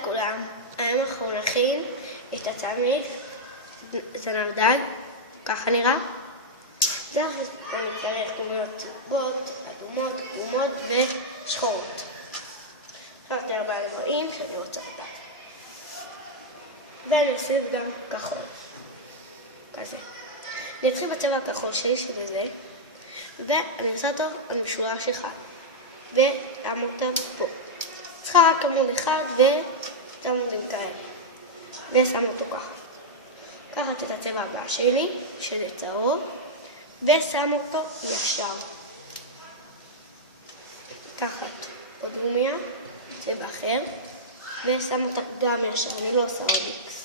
לכולם, היום אנחנו נכין את הצמיד זנב דג, ככה נראה. אני צריך דמויות צהובות, אדומות, כתומות ושחורות. לקחתי 4 גבעים שאני רוצה אותם. ואני אוסיף גם כחול, כזה. אני אתחיל בצבע הכחול שלי, שזה זה, ואני עושה אותו על משולש אחד, ושם אותו פה. צריכה רק עמוד אחד ושתי עמודים כאלה, ושם אותו ככה. לקחת את הצבע הבא שלי, שזה צהוב, ושם אותו ישר. לקחת עוד דמויה, צבע אחר, ושם אותה גם ישר, אני לא עושה עוד איקס.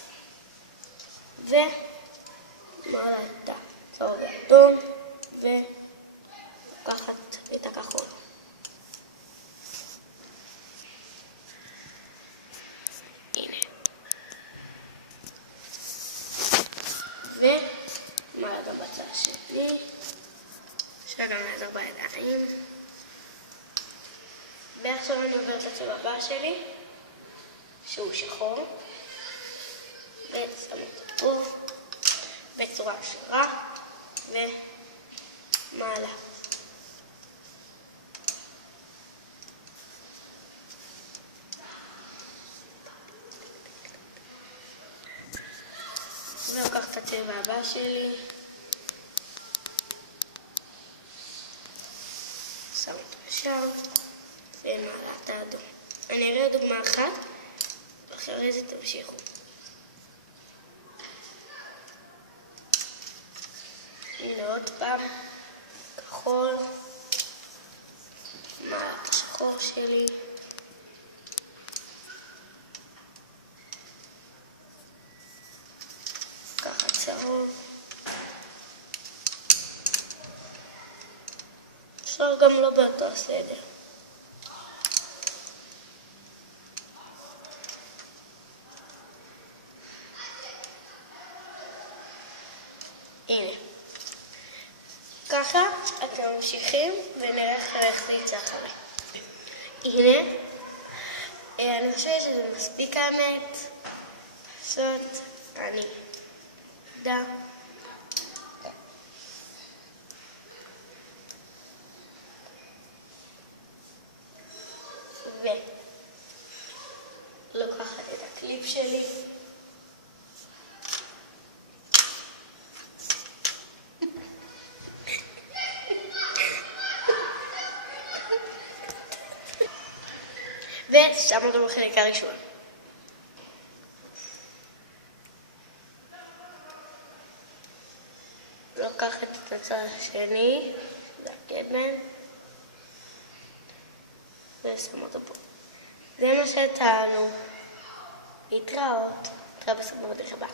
ומעלה את הצהוב האדום, ולקחת את הכחול. הנה. ומעלה גם בצד שלי, שגם נעזר בידיים. ועכשיו אני עובר את הצבע הבא שלי, שהוא שחור, ושם אותו פה בצורה ישרה ומעלה. ולוקח את הצבע הבא שלי, שם אותו ישר ומעלה את האדום. אני אראה דוגמה אחת ואחרי זה תמשיכו. הנה עוד פעם, כחול, מעלה את השחור שלי, ככה צהוב, אפשר גם לא באותו סדר. הנה. ככה אתם ממשיכים ונראה איך זה יצא אחרי. הנה, אני חושבת שזה מספיק האמת. פשוט אני דה. ולוקחת את הקליפ שלי. ושם אותו בחלק הראשון. לוקחת את הצד השני, זה הקדמן, ושם אותו פה. זה מה שהייתה לנו. להתראות. נתראה בסוף במדריך הבא.